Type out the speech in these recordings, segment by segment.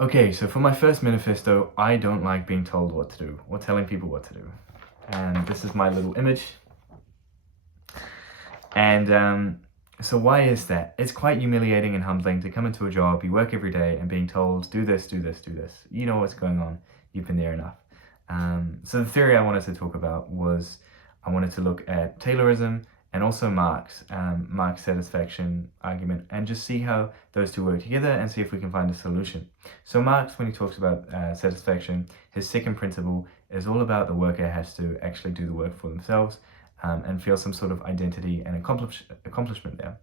Okay, so for my first manifesto, I don't like being told what to do or telling people what to do. And this is my little image. And so why is that? It's quite humiliating and humbling to come into a job, you work every day and being told, do this, do this, do this. You know what's going on. You've been there enough. So the theory I wanted to talk about was I wanted to look at Taylorism and also Marx satisfaction argument, and just see how those two work together and see if we can find a solution. So Marx, when he talks about satisfaction, his second principle is all about the worker has to actually do the work for themselves and feel some sort of identity and accomplishment there.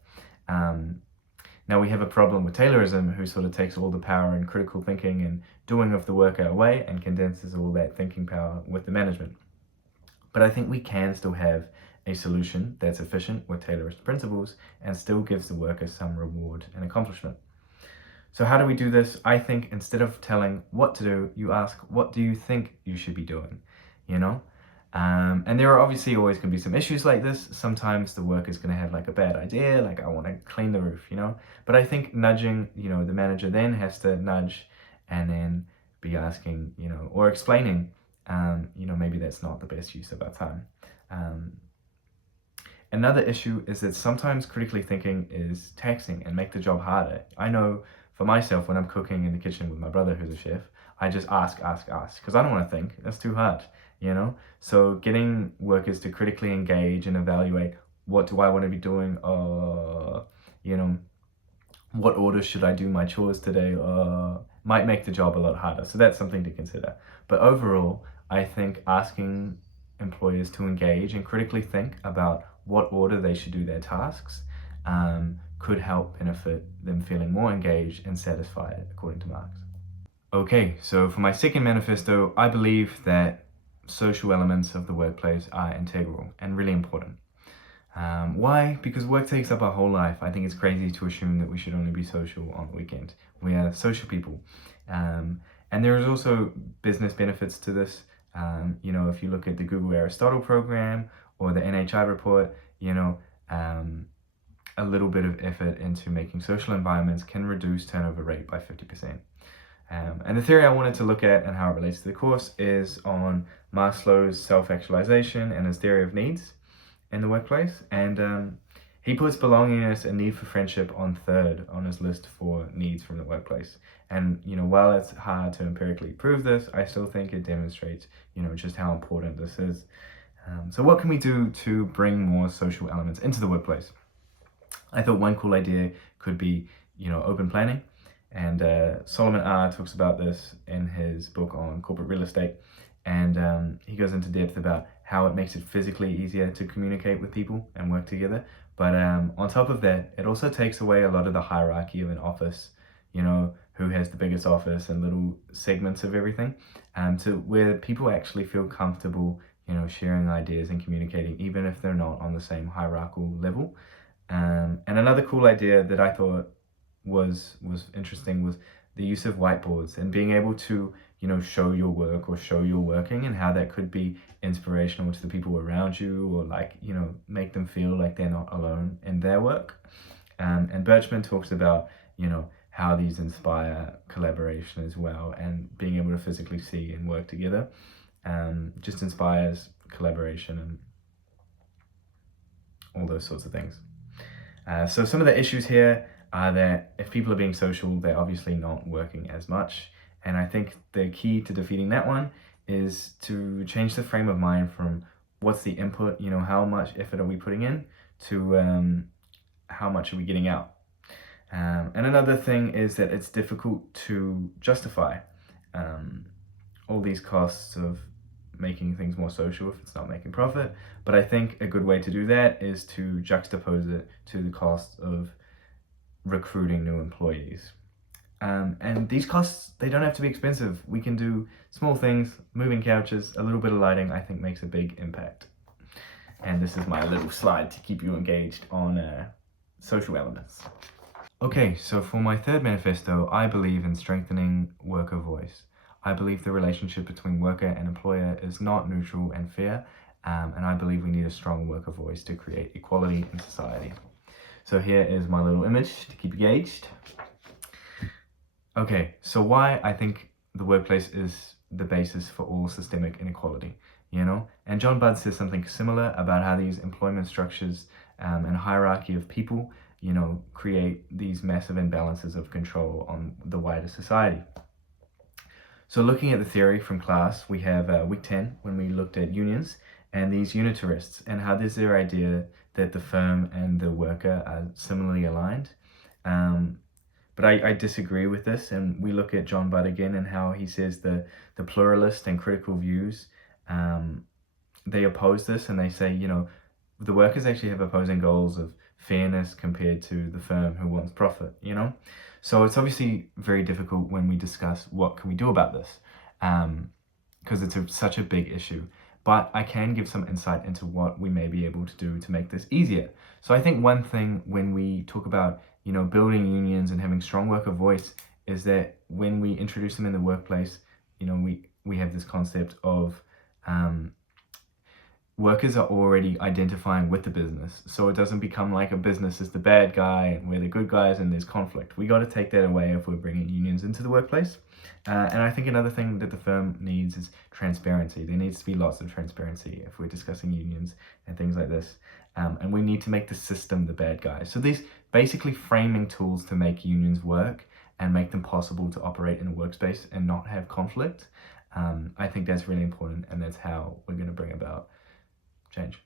Now we have a problem with Taylorism, who sort of takes all the power and critical thinking and doing of the worker away and condenses all that thinking power with the management. But I think we can still have a solution that's efficient with Taylorist principles and still gives the worker some reward and accomplishment. So how do we do this? I think instead of telling what to do, you ask, what do you think you should be doing? You know? And there are obviously always going to be some issues like this. Sometimes the worker's going to have like a bad idea, like I want to clean the roof, you know? But I think nudging, the manager then has to nudge and then be asking, or explaining, maybe that's not the best use of our time. Another issue is that sometimes critically thinking is taxing and make the job harder. I know for myself, when I'm cooking in the kitchen with my brother who's a chef, I just ask, because I don't want to think. That's too hard, So getting workers to critically engage and evaluate, what do I want to be doing? What order should I do my chores today? Might make the job a lot harder. So that's something to consider. But overall, I think asking employers to engage and critically think about what order they should do their tasks could help benefit them feeling more engaged and satisfied, according to Marx. Okay, so for my second manifesto, I believe that social elements of the workplace are integral and really important. Why? Because work takes up our whole life. I think it's crazy to assume that we should only be social on the weekend. We are social people. And there is also business benefits to this. If you look at the Google Aristotle program or the NHI report, a little bit of effort into making social environments can reduce turnover rate by 50%. And the theory I wanted to look at and how it relates to the course is on Maslow's self-actualization and his theory of needs in the workplace. And he puts belongingness and need for friendship on third on his list for needs from the workplace. And, while it's hard to empirically prove this, I still think it demonstrates, just how important this is. So what can we do to bring more social elements into the workplace? I thought one cool idea could be, open planning. And Solomon R. talks about this in his book on corporate real estate. And he goes into depth about how it makes it physically easier to communicate with people and work together. But on top of that, it also takes away a lot of the hierarchy of an office, who has the biggest office and little segments of everything, to where people actually feel comfortable, sharing ideas and communicating, even if they're not on the same hierarchical level. And another cool idea that I thought was interesting was the use of whiteboards and being able to, show your work or show your working, and how that could be inspirational to the people around you, or make them feel like they're not alone in their work. And Birchman talks about, how these inspire collaboration as well, and being able to physically see and work together just inspires collaboration and all those sorts of things. So some of the issues here are that if people are being social, they're obviously not working as much. And I think the key to defeating that one is to change the frame of mind from what's the input, how much effort are we putting in, to how much are we getting out. And another thing is that it's difficult to justify all these costs of making things more social if it's not making profit. But I think a good way to do that is to juxtapose it to the cost of recruiting new employees. And these costs, they don't have to be expensive. We can do small things, moving couches, a little bit of lighting, I think makes a big impact. And this is my little slide to keep you engaged on social elements. Okay, so for my third manifesto, I believe in strengthening worker voice. I believe the relationship between worker and employer is not neutral and fair, and I believe we need a strong worker voice to create equality in society. So here is my little image to keep engaged. Okay, so why I think the workplace is the basis for all systemic inequality, you know? And John Budd says something similar about how these employment structures and hierarchy of people, you know, create these massive imbalances of control on the wider society. So looking at the theory from class, we have week 10 when we looked at unions and these unitarists and how there's their idea that the firm and the worker are similarly aligned. But I disagree with this, and we look at John Budd again and how he says the pluralist and critical views, they oppose this and they say, you know, the workers actually have opposing goals of fairness compared to the firm who wants profit, you know? So it's obviously very difficult when we discuss what can we do about this, because it's such a big issue. But I can give some insight into what we may be able to do to make this easier. So I think one thing when we talk about, you know, building unions and having strong worker voice is that when we introduce them in the workplace, you know, we have this concept of workers are already identifying with the business. So it doesn't become like a business is the bad guy and we're the good guys and there's conflict. We got to take that away if we're bringing unions into the workplace. And I think another thing that the firm needs is transparency. There needs to be lots of transparency if we're discussing unions and things like this. And we need to make the system the bad guy. So these basically framing tools to make unions work and make them possible to operate in a workspace and not have conflict. I think that's really important, and that's how we're going to bring about change.